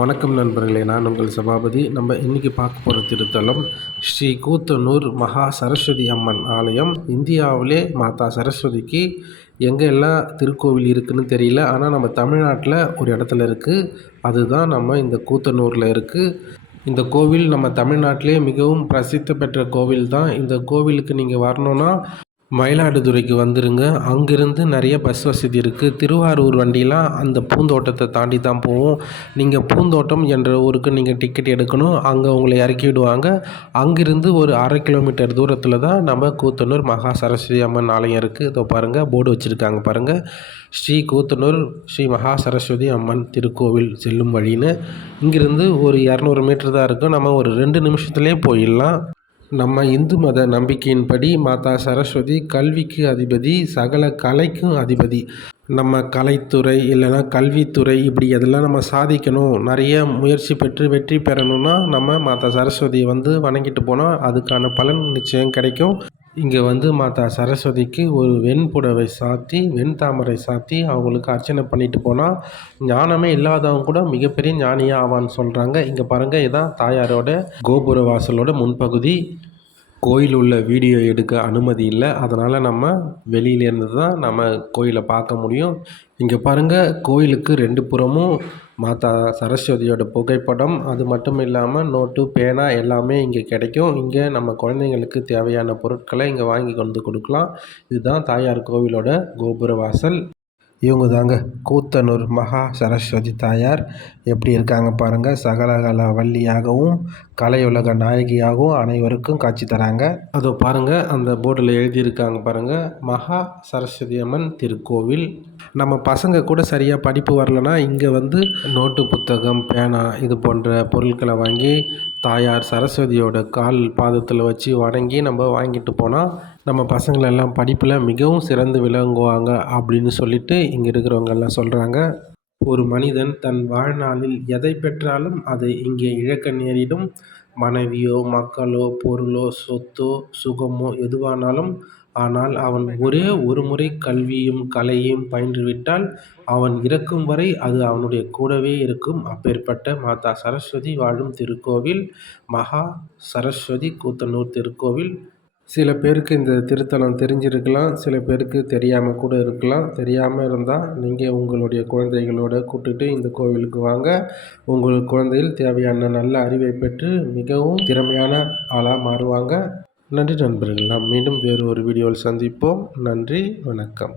வணக்கம் நண்பர்களே, நான் உங்கள் சபாபதி. நம்ம இன்றைக்கி பார்க்க போகிற திருத்தலம் ஸ்ரீ கூத்தனூர் மகா சரஸ்வதி அம்மன் ஆலயம். இந்தியாவிலே மாதா சரஸ்வதிக்கு எங்கே எல்லாம் திருக்கோவில் இருக்குதுன்னு தெரியல, ஆனால் நம்ம தமிழ்நாட்டில் ஒரு இடத்துல இருக்குது. அதுதான் நம்ம இந்த கூத்தனூரில் இருக்குது. இந்த கோவில் நம்ம தமிழ்நாட்டிலே மிகவும் பிரசித்தி பெற்ற கோவில் தான். இந்த கோவிலுக்கு நீங்கள் வரணுன்னா மயிலாடுதுறைக்கு வந்துடுங்க. அங்கேருந்து நிறைய பஸ் வசதி இருக்குது. திருவாரூர் வண்டிலாம் அந்த பூந்தோட்டத்தை தாண்டி தான் போவோம். நீங்கள் பூந்தோட்டம் என்ற ஊருக்கு நீங்கள் டிக்கெட் எடுக்கணும். அங்கே உங்களை இறக்கி விடுவாங்க. அங்கேருந்து ஒரு 1/2 கிலோமீட்டர் தூரத்தில் தான் நம்ம கூத்தனூர் மகா சரஸ்வதி அம்மன் ஆலயம் இருக்குது. இதோ பாருங்கள், போர்டு வச்சுருக்காங்க பாருங்கள், ஸ்ரீ கூத்தனூர் ஸ்ரீ மகா சரஸ்வதி அம்மன் திருக்கோவில் செல்லும் வழின்னு. இங்கேருந்து ஒரு 200 மீட்டர் தான் இருக்கும். நம்ம ஒரு 2 நிமிஷத்துலேயே போயிடலாம். நம்ம இந்து மத நம்பிக்கையின்படி மாதா சரஸ்வதி கல்விக்கு அதிபதி, சகல கலைக்கும் அதிபதி. நம்ம கலைத்துறை இல்லைன்னா கல்வித்துறை இப்படி எதெல்லாம் நம்ம சாதிக்கணும், நிறைய முயற்சி பெற்று வெற்றி பெறணும்னா நம்ம மாதா சரஸ்வதியை வணங்கிட்டு போனால் அதுக்கான பலன் நிச்சயம் கிடைக்கும். இங்கே மாதா சரஸ்வதிக்கு ஒரு வெண்புடவை சாத்தி, வெண்தாமரை சாத்தி அவங்களுக்கு அர்ச்சனை பண்ணிட்டு போனால் ஞானமே இல்லாதவங்க கூட மிகப்பெரிய ஞானியாக ஆவான்னு சொல்கிறாங்க. இங்கே பாருங்கள், இதான் தாயாரோட கோபுர வாசலோட முன்பகுதி. கோயில் உள்ள வீடியோ எடுக்க அனுமதி இல்லை, அதனால் நம்ம வெளியிலேருந்து தான் நம்ம கோயிலை பார்க்க முடியும். இங்கே பாருங்கள், கோயிலுக்கு 2 புறமும் மாதா சரஸ்வதியோட புகைப்படம். அது மட்டும் இல்லாமல் நோட்டு, பேனா எல்லாமே இங்கே கிடைக்கும். இங்கே நம்ம குழந்தைங்களுக்கு தேவையான பொருட்களை இங்கே வாங்கி கொண்டு கொடுக்கலாம். இதுதான் தாயார் கோவிலோட கோபுர வாசல். இவங்க தாங்க கூத்தனூர் மகா சரஸ்வதி தாயார். எப்படி இருக்காங்க பாருங்கள், சகலகல வள்ளியாகவும் கலையுலக நாயகியாகவும் அனைவருக்கும் காட்சி தராங்க. அதோ பாருங்கள், அந்த போர்டில் எழுதியிருக்காங்க பாருங்கள், மகா சரஸ்வதி அம்மன் திருக்கோவில். நம்ம பசங்க கூட சரியாக படிப்பு வரலன்னா இங்கே நோட்டு, புத்தகம், பேனா இது போன்ற பொருட்களை வாங்கி தாயார் சரஸ்வதியோட கால் பாதத்தில் வச்சு வணங்கி நம்ம வாங்கிட்டு போனால் நம்ம பசங்களெல்லாம் படிப்பில் மிகவும் சிறந்து விளங்குவாங்க அப்படின்னு சொல்லிட்டு இங்கே இருக்கிறவங்கெல்லாம் சொல்கிறாங்க. ஒரு மனிதன் தன் வாழ்நாளில் எதை பெற்றாலும் அதை இங்கே இழக்க நேரிடும். மனைவியோ, மக்களோ, பொருளோ, சொத்தோ, சுகமோ எதுவானாலும், ஆனால் அவன் ஒரே ஒரு முறை கல்வியும் கலையும் பயின்றுவிட்டால் அவன் இறக்கும் வரை அது அவனுடைய கூடவே இருக்கும். அப்பேற்பட்ட மாதா சரஸ்வதி வாழும் திருக்கோவில் மகா சரஸ்வதி கூத்தனூர் திருக்கோவில். சில பேருக்கு இந்த திருத்தலம் தெரிஞ்சிருக்கலாம், சில பேருக்கு தெரியாமல் கூட இருக்கலாம். தெரியாமல் இருந்தால் நீங்கள் உங்களுடைய குழந்தைகளோடு கூட்டுட்டு இந்த கோவிலுக்கு வாங்க. உங்கள் குழந்தைகள் தேவையான நல்ல அறிவை பெற்று மிகவும் திறமையான ஆளாக மாறுவாங்க. நன்றி நண்பர்கள். நாம் மீண்டும் வேறு ஒரு வீடியோவில் சந்திப்போம். நன்றி, வணக்கம்.